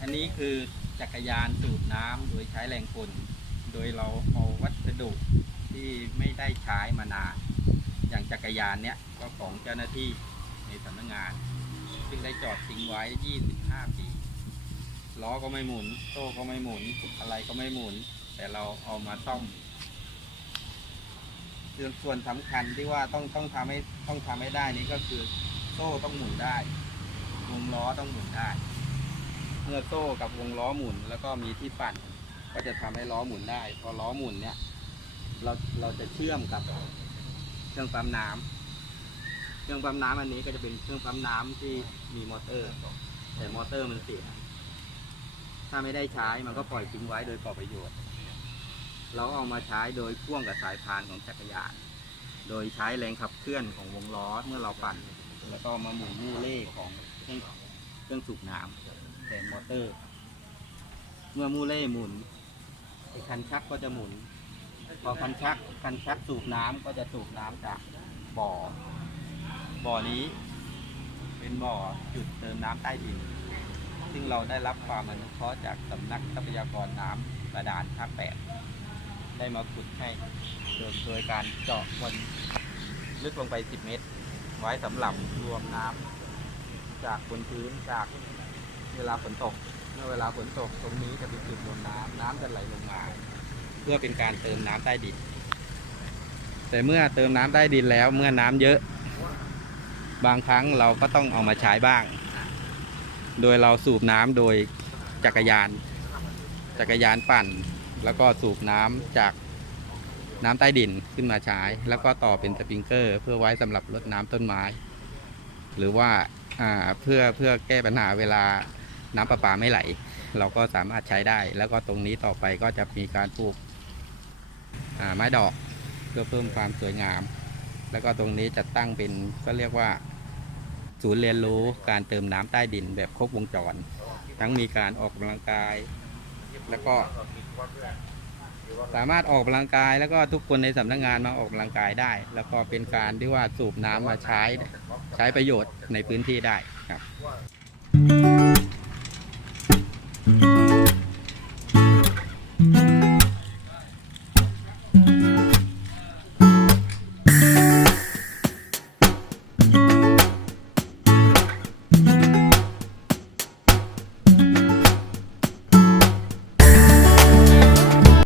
อันนี้คือจักรยานสูบน้ำโดยใช้แรงกล โดยเราเอาวัสดุที่ไม่ได้ใช้มานาน อย่างจักรยานเนี่ยก็ของเจ้าหน้าที่ในสำนักงาน ซึ่งได้จอดทิ้งไว้ 25 ปีล้อก็ไม่หมุน โซ่ก็ไม่หมุน อะไรก็ไม่หมุน แต่เราเอามาซ่อม ส่วนส่วนสำคัญที่ว่าต้องต้องทำให้ต้องทำให้ได้นี้ก็คือโซ่ต้องหมุนได้ วงล้อต้องหมุนได้ เมื่อโซ่กับวงล้อหมุนแล้วก็มีที่ปั่น ก็จะทำให้ล้อหมุนได้ พอล้อหมุนเนี่ย เราเราจะเชื่อมกับเครื่องปั๊มน้ำเครื่องปั๊มน้ำอันนี้ก็จะเป็นเครื่องปั๊มน้ำที่มีมอเตอร์ แต่มอเตอร์มันเสีย ถ้าไม่ได้ใช้มันก็ปล่อยทิ้งไว้โดยเปล่าประโยชน์ เราเอามาใช้โดยพ่วงกับสายพานของจักรยาน โดยใช้แรงขับเคลื่อนของวงล้อเมื่อเราปั่น แล้วก็มาหมุนมู่เล่ของเครื่องเครื่องสูบน้ำแทนมอเตอร์ เมื่อมูเล่หมุนไอ้คันชักก็จะหมุน พอคันชักคันชักสูบน้ำก็จะสูบน้ำจากบ่อ บ่อนี้ เป็นบ่อจุดเติมน้ำใต้ดิน ซึ่งเราได้รับความอนุเคราะห์จากสำนักทรัพยากรน้ำบาดาลภาคแปด ได้มาขุดให้โดยโดยการเจาะบนลึกลงไป 10 เมตร ไว้สำหรับรวมน้ำจากบนพื้นจากเวลาฝนตก เมื่อเวลาฝนตกตรงนี้จะเป็นจุดรวมน้ำน้ำจะไหลลงมา เพื่อเป็นการเติมน้ำใต้ดิน แต่เมื่อเติมน้ำใต้ดินแล้วเมื่อน้ำเยอะ บางครั้งเราก็ต้องเอามาใช้บ้าง โดยเราสูบน้ำโดยจักรยาน จักรยานปั่น แล้วก็สูบน้ำจากน้ำใต้ดินขึ้นมาใช้ แล้วก็ต่อเป็นสปริงเกอร์ เพื่อไว้สำหรับรดน้ำต้นไม้ หรือว่าอ่าเพื่อเพื่อแก้ปัญหาเวลาน้ำประปาไม่ไหล เราก็สามารถใช้ได้ แล้วก็ตรงนี้ต่อไปก็จะมีการปลูกไม้ดอกเพื่อเพิ่มความสวยงาม แล้วก็ตรงนี้จะตั้งเป็นก็เรียกว่าศูนย์เรียนรู้การเติมน้ำใต้ดินแบบครบวงจร ทั้งมีการออกกำลังกาย แล้วก็ สามารถออกกำลังกายแล้วก็ทุกคนในสำนักงานมาออกกำลังกายได้ แล้วก็เป็นการที่ว่าสูบน้ำมาใช้ใช้ประโยชน์ในพื้นที่ได้ครับ